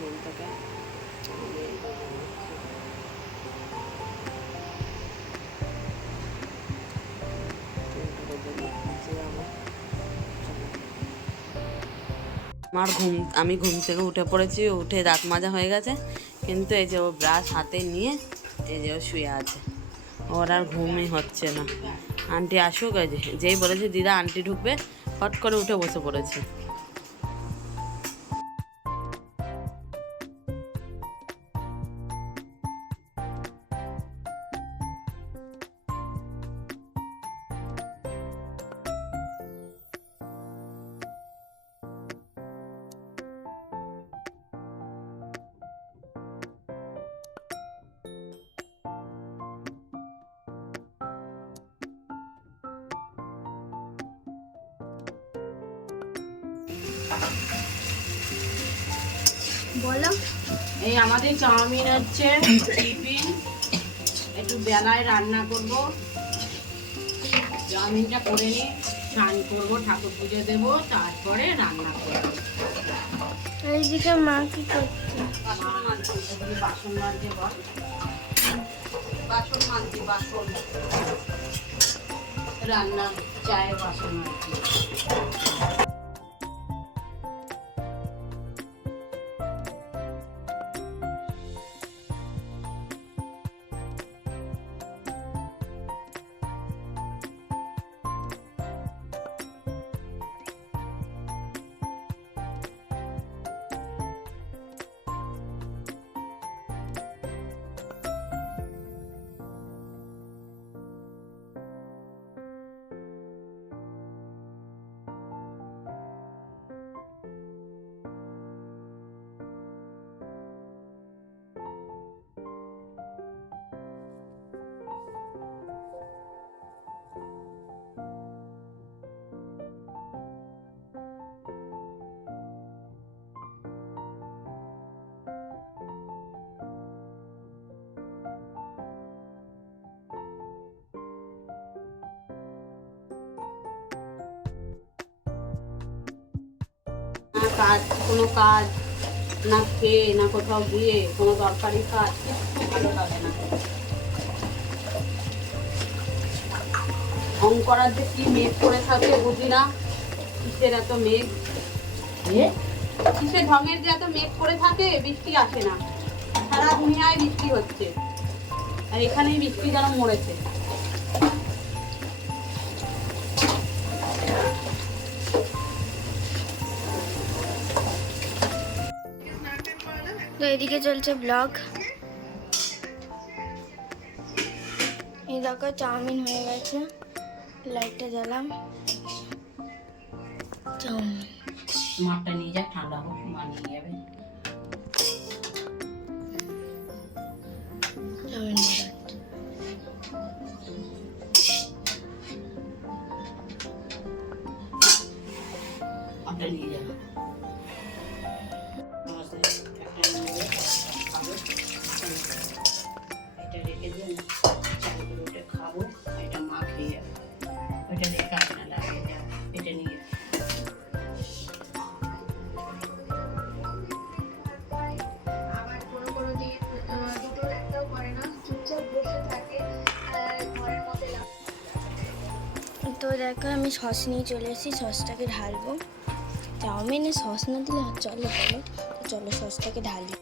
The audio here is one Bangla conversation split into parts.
ঘুম থেকে। আমি ঘুম থেকে উঠে পড়েছি, উঠে দাঁত মাজা হয়ে গেছে, কিন্তু এই যে ও ব্রাশ হাতে নিয়ে এই যে ও শুয়ে আছে, ওর আর ঘুমই হচ্ছে না। আন্টি আসুক, যেই বলেছে দিদা আন্টি ঢুকবে, হট করে উঠে বসে পড়েছে। বলো। এই আমাদের চাউমিন হচ্ছে টিফিন, একটু বেলায় রান্না করব। চাউমিনটা করে নিই, স্নান করবো, ঠাকুর পুজো দেবো, তারপরে রান্না করবো। এইদিকে মা কি করছে? বাসন মানছে, বল বাসন মানছি, বাসন রান্না, চায়ের বাসন মানছি। কাজ, কোনো কাজ না খেয়ে, না কোথাও গিয়ে কোনো দরকারি কাজ, ভালো লাগে না। অঙ্করার যে কি মেঘ করে থাকে বুঝি না, কিসের এত মেঘ, কিসের ঢঙের যে এত মেঘ করে থাকে, বৃষ্টি আসে না। সারা দুনিয়ায় বৃষ্টি হচ্ছে, আর এখানেই বৃষ্টি যেন মরেছে। তো এদিকে চলছে ব্লগ। এই দেখো চাউমিন হয়ে গেছে, লাইটটা জ্বালাম। চাউমিন মাঠটা নিয়ে যা, ঠান্ডা হোক, মা নিয়ে যাবে। চাউমিন মাঠটা নিয়ে যাবে। এটা রেখে দিন, চালগুলোটা খাবো, এটা মা খেয়ে যাবে। ওইটা রেখে আপনার লাগিয়ে যাবে, এটা নিয়ে তো দেখো আমি সস নিয়ে চলে এসেছি, সসটাকে ঢালবো। চাউমিনে সস না দিলে চলে, বলো? তো চলো সসটাকে ঢালি।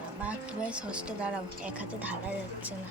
বাবা কীভাবে সসটা, দাঁড়াও, এক হাতে ঢালা যাচ্ছে না।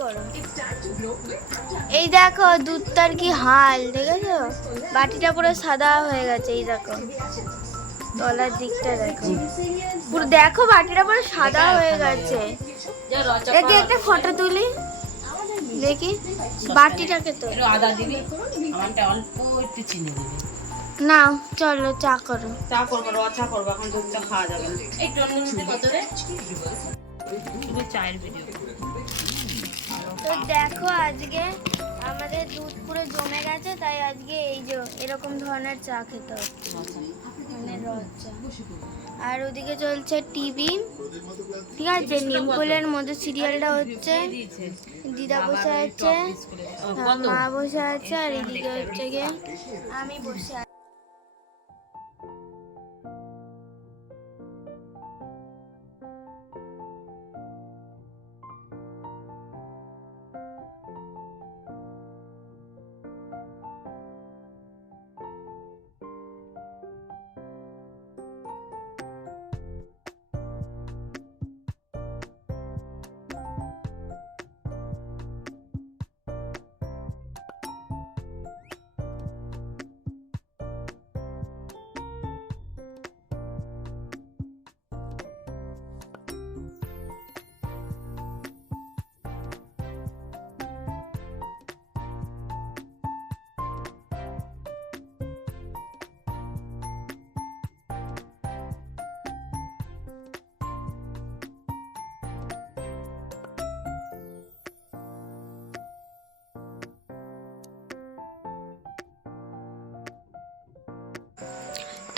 করো। এই দেখো দুধটার কি হাল দেখেছো, বাটিটা পুরো সাদা হয়ে গেছে। এই দেখো তলার দিকটা দেখো, পুরো দেখো বাটিটা পুরো সাদা হয়ে গেছে। একে একটা ফটো তুলি দেখি বাটিটাকে। তো আদা দিবি, আমারটা অল্প একটু চিনি দিবি। না চলো চা করো। চা করবো, চা করবো, এখন দুধ চা খাওয়া যাবে না। একটু অন্য মধ্যে কত রে, শুধু চায়ের ভিডিও। তো দেখো আজকে আমাদের দুধ পুরো জমে গেছে, তাই আজকে এই যে এরকম ধরনের চা খেতে হচ্ছে, মানে রস চা। আর ওদিকে চলছে টিভি, ঠিক আছে, নিমকুলের মধ্যে সিরিয়ালটা হচ্ছে, দিদা বসে আছে, মা বসে আছে, আর এদিকে হচ্ছে গিয়ে আমি বসে আছি।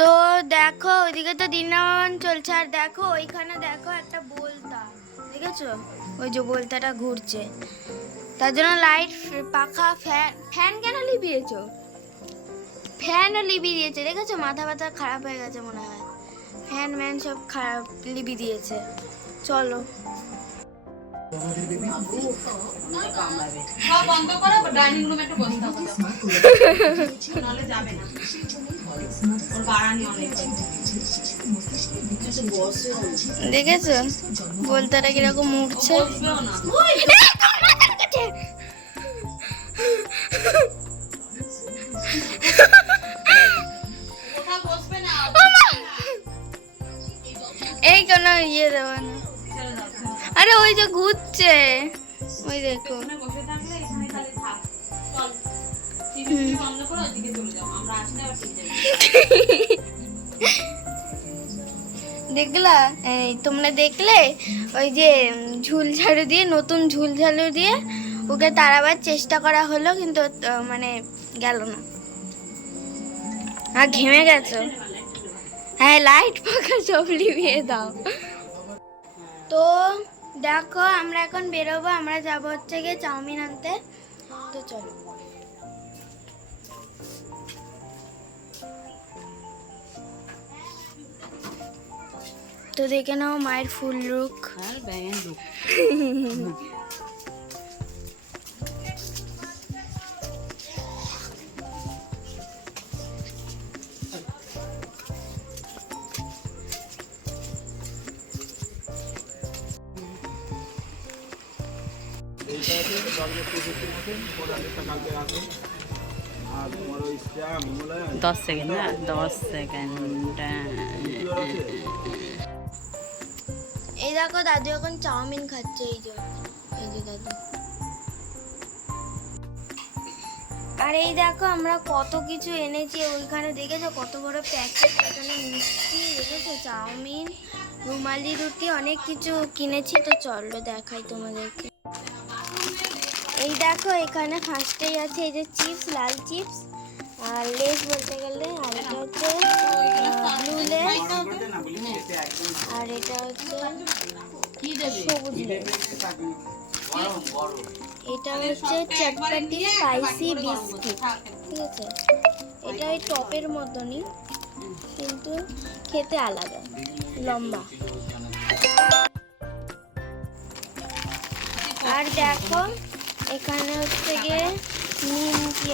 তো দেখো ওইদিকে তো দিনমান চলছে, আর দেখো ওইখানে দেখো একটা বলতা দেখেছো, ওই যে বলতাটা ঘুরছে, তার জন্য লাইট পাখা ফ্যান, ফ্যান কেন লিবিয়েছো, ফ্যানও লিবি দিয়েছে দেখেছো, মাথা ব্যথা খারাপ হয়ে গেছে মনে হয়, ফ্যান ম্যান সব খারাপ লিবি দিয়েছে। চলো সব বন্ধ করো, ডাইনিং রুমে একটু বসতে হবে, নাহলে যাবে না। ওর বাড়ানি অনেক। দেখেছো বলতাটা কিরকম উঠছে, বসবেও না। কোথাও বসবে না। এই কেন ইয়ে দেওয়া না, আরে ওই যে ঘুরছে ওই দেখো। এখানে বসে থাকলে এখানে খালি থাক। চল টিভি বন্ধ করো, ওদিকে চলে যাও, আমরা আসলে আবার ঠিক যাবে। দেখলা এই তোমরা দেখলে ওই যে ঝুল ঝাড়ু দিয়ে, নতুন ঝুল ঝাড়ু দিয়ে ওকে তাড়াবার চেষ্টা করা হলো, কিন্তু মানে গেল না। আর ঘেমে গেছো, হ্যাঁ লাইট পাখা সব লিভিয়ে দাও। তো দেখো আমরা এখন বেরোবো, আমরা যাবো হচ্ছে গিয়ে চাউমিন আনতে। তো চলো তো দেখে নাও মায়ের ফুল লুক। আর ব্যাঙের লুক। দশ সেকেন্ড, 10 সেকেন্ড। এই দেখো দাদু এখন চাউমিন খাচ্ছে, এই যে দাদু। আর এই দেখো আমরা কত কিছু এনেছি, ওইখানে দেখেছো কত বড় প্যাকেট, এখানে মিষ্টি দেখেছো, চাউমিন, রুমালি রুটি, অনেক কিছু কিনেছি। তো চলো দেখাই তোমাদেরকে। এই দেখো এখানে ফার্স্টেই আছে এই যে চিপস, লাল চিপস, আর লেস বলতে গেলে, আর এটা হচ্ছে ব্লু লেস, আর এটা হচ্ছে সবুজ লেস, এটা হচ্ছে চটপটি স্পাইসি বিস্কিট, ঠিক আছে। এটা এই টপের মতনই কিন্তু খেতে আলাদা, লম্বা। আর দেখো এখানে হচ্ছে গিয়ে নিমকি